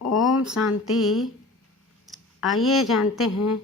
ओम शांति। आइए जानते हैं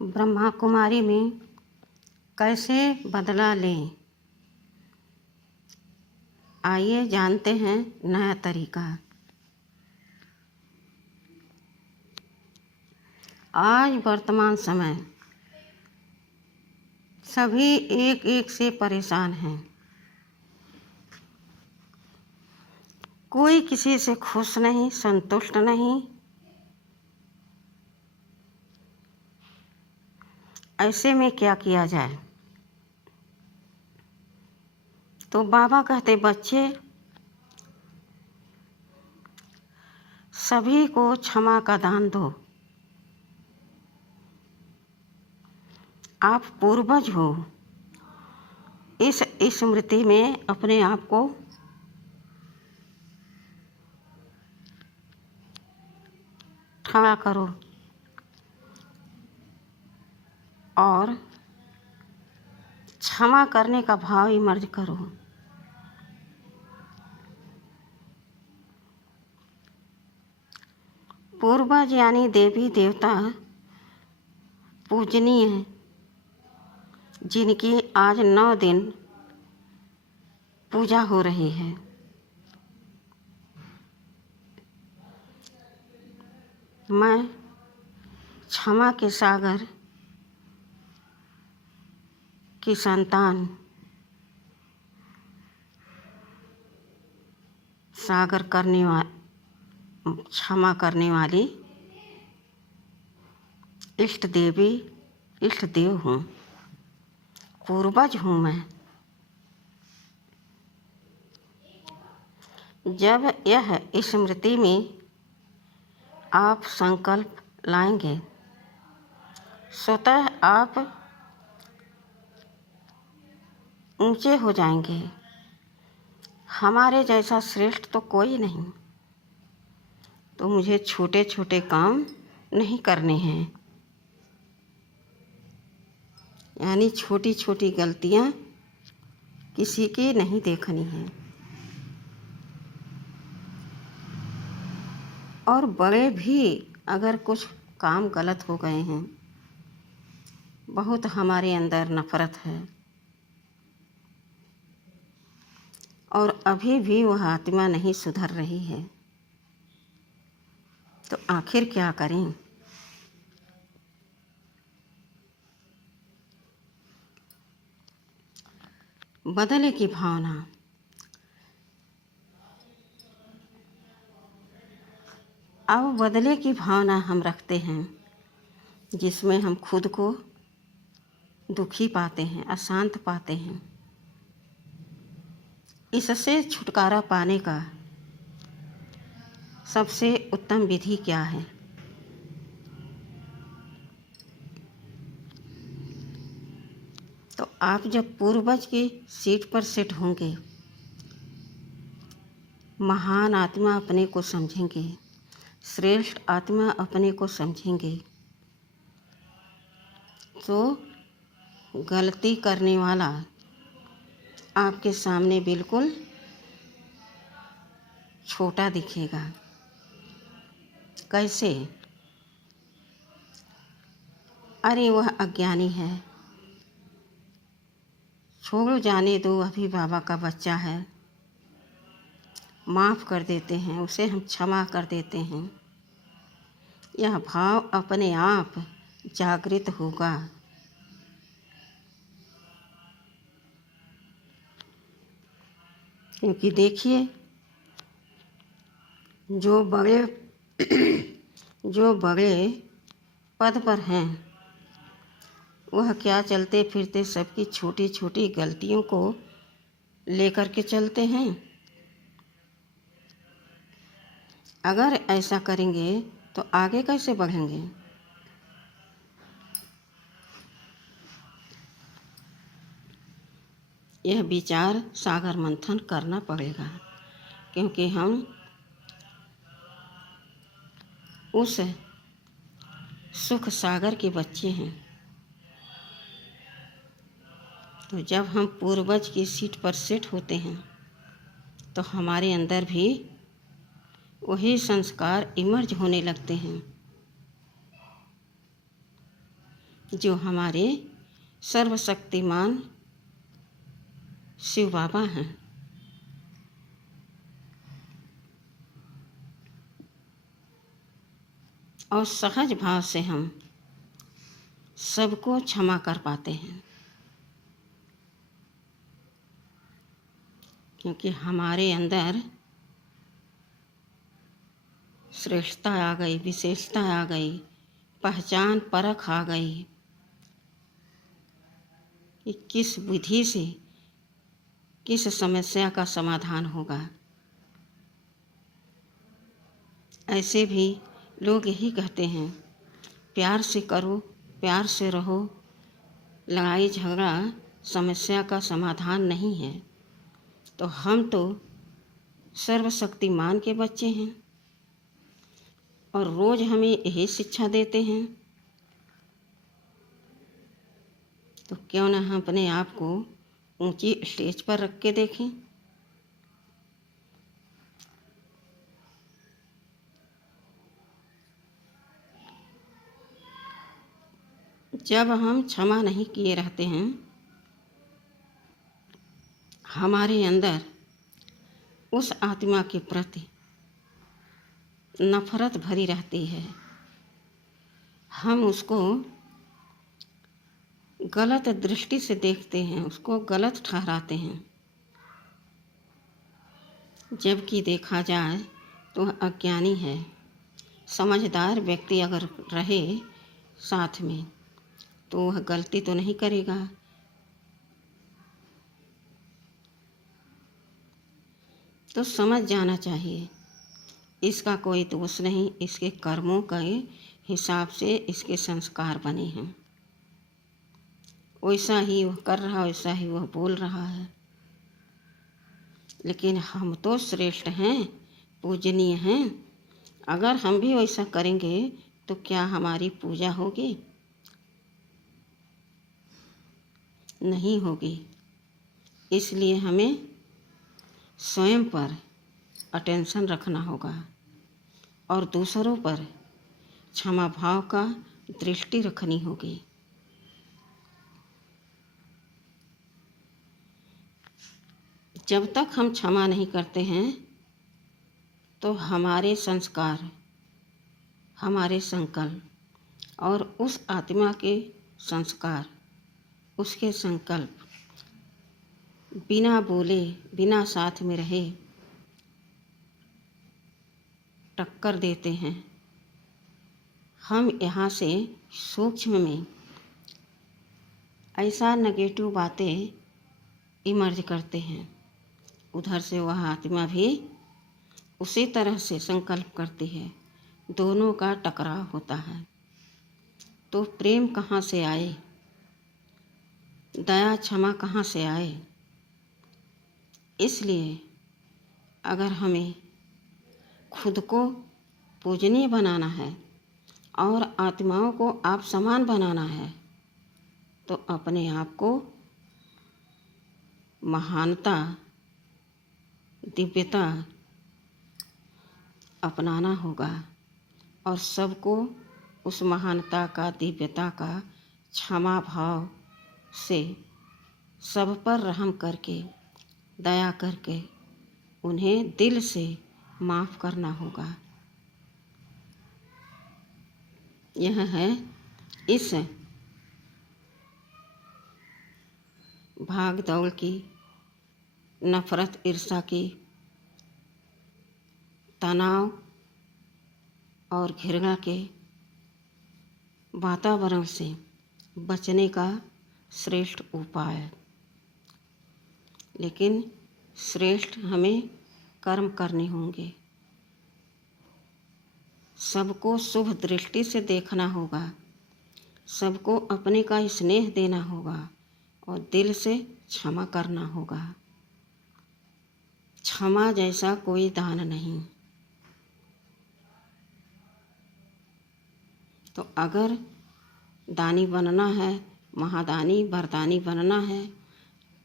ब्रह्मा कुमारी में कैसे बदला लें। आइए जानते हैं नया तरीका। आज वर्तमान समय सभी एक एक से परेशान हैं। कोई किसी से खुश नहीं, संतुष्ट नहीं। ऐसे में क्या किया जाए? तो बाबा कहते, बच्चे सभी को क्षमा का दान दो। आप पूर्वज हो। इस स्मृति में अपने आप को खड़ा करो और क्षमा करने का भाव इमर्ज करो। पूर्वज यानी देवी देवता पूजनीय हैं, जिनकी आज 9 दिन पूजा हो रही है। मैं क्षमा के सागर की संतान, क्षमा करने वाली इष्ट देवी, इष्ट देव हूँ, पूर्वज हूँ मैं। जब यह स्मृति में आप संकल्प लाएंगे, स्वतः आप ऊंचे हो जाएंगे। हमारे जैसा श्रेष्ठ तो कोई नहीं, तो मुझे छोटे छोटे काम नहीं करने हैं, यानी छोटी छोटी गलतियां किसी की नहीं देखनी है। और बड़े भी अगर कुछ काम गलत हो गए हैं, बहुत हमारे अंदर नफरत है और अभी भी वह आत्मा नहीं सुधर रही है, तो आखिर क्या करें? बदले की भावना। अब बदले की भावना हम रखते हैं, जिसमें हम खुद को दुखी पाते हैं, अशांत पाते हैं। इससे छुटकारा पाने का सबसे उत्तम विधि क्या है? तो आप जब पूर्वज की सीट पर सेट होंगे, महान आत्मा अपने को समझेंगे, श्रेष्ठ आत्मा अपने को समझेंगे, तो गलती करने वाला आपके सामने बिल्कुल छोटा दिखेगा। कैसे? अरे वह अज्ञानी है, छोड़ो जाने दो, अभी बाबा का बच्चा है, माफ़ कर देते हैं उसे, हम क्षमा कर देते हैं। यह भाव अपने आप जागृत होगा। क्योंकि देखिए, जो बड़े पद पर हैं, वह क्या चलते फिरते सबकी छोटी छोटी गलतियों को लेकर के चलते हैं। अगर ऐसा करेंगे तो आगे कैसे बढ़ेंगे? यह विचार सागर मंथन करना पड़ेगा, क्योंकि हम उस सुख सागर के बच्चे हैं। तो जब हम पूर्वज की सीट पर सेट होते हैं, तो हमारे अंदर भी वही संस्कार इमर्ज होने लगते हैं जो हमारे सर्वशक्तिमान शिव बाबा हैं। और सहज भाव से हम सबको क्षमा कर पाते हैं, क्योंकि हमारे अंदर श्रेष्ठता आ गई, विशेषता आ गई, पहचान परख आ गई कि किस विधि से किस समस्या का समाधान होगा। ऐसे भी लोग यही कहते हैं, प्यार से करो, प्यार से रहो, लड़ाई झगड़ा समस्या का समाधान नहीं है। तो हम तो सर्वशक्तिमान के बच्चे हैं और रोज़ हमें यही शिक्षा देते हैं, तो क्यों ना हम अपने आप को ऊंची स्टेज पर रख के देखें। जब हम क्षमा नहीं किए रहते हैं, हमारे अंदर उस आत्मा के प्रति नफरत भरी रहती है। हम उसको गलत दृष्टि से देखते हैं, उसको गलत ठहराते हैं, जबकि देखा जाए तो अज्ञानी है। समझदार व्यक्ति अगर रहे साथ में तो वह गलती तो नहीं करेगा। तो समझ जाना चाहिए इसका कोई दोष नहीं, इसके कर्मों के हिसाब से इसके संस्कार बने हैं। वैसा ही वह कर रहा, वैसा ही वह बोल रहा है। लेकिन हम तो श्रेष्ठ हैं, पूजनीय हैं। अगर हम भी वैसा करेंगे तो क्या हमारी पूजा होगी? नहीं होगी। इसलिए हमें स्वयं पर अटेंशन रखना होगा और दूसरों पर क्षमा भाव का दृष्टि रखनी होगी। जब तक हम क्षमा नहीं करते हैं तो हमारे संस्कार, हमारे संकल्प और उस आत्मा के संस्कार, उसके संकल्प बिना बोले, बिना साथ में रहे टक्कर देते हैं। हम यहाँ से सूक्ष्म में ऐसा नेगेटिव बातें इमर्ज करते हैं, उधर से वह आत्मा भी उसी तरह से संकल्प करती है, दोनों का टकराव होता है। तो प्रेम कहाँ से आए, दया क्षमा कहाँ से आए? इसलिए अगर हमें खुद को पूजनीय बनाना है और आत्माओं को आप समान बनाना है तो अपने आप को महानता, दिव्यता अपनाना होगा और सबको उस महानता का, दिव्यता का क्षमा भाव से सब पर रहम करके, दया करके उन्हें दिल से माफ़ करना होगा। यह है इस भाग दौड़ की, नफ़रत, ईर्ष्या की, तनाव और घृणा के वातावरण से बचने का श्रेष्ठ उपाय। लेकिन श्रेष्ठ हमें कर्म करने होंगे, सबको शुभ दृष्टि से देखना होगा, सबको अपने का स्नेह देना होगा और दिल से क्षमा करना होगा। क्षमा जैसा कोई दान नहीं। तो अगर दानी बनना है, महादानी वरदानी बनना है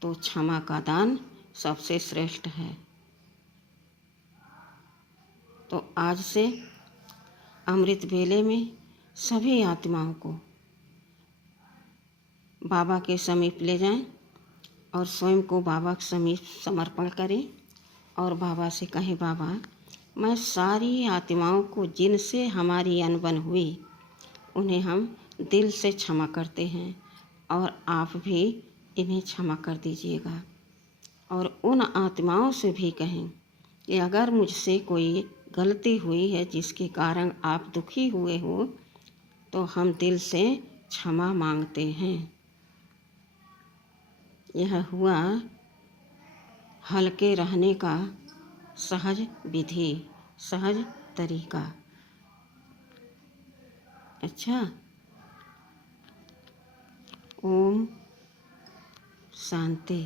तो क्षमा का दान सबसे श्रेष्ठ है। तो आज से अमृत वेले में सभी आत्माओं को बाबा के समीप ले जाएं और स्वयं को बाबा के समीप समर्पण करें और बाबा से कहें, बाबा मैं सारी आत्माओं को जिनसे हमारी अनबन हुई उन्हें हम दिल से क्षमा करते हैं और आप भी इन्हें क्षमा कर दीजिएगा। और उन आत्माओं से भी कहें कि अगर मुझसे कोई गलती हुई है जिसके कारण आप दुखी हुए हो तो हम दिल से क्षमा मांगते हैं। यह हुआ हल्के रहने का सहज विधि, सहज तरीका। अच्छा, ओम शांति।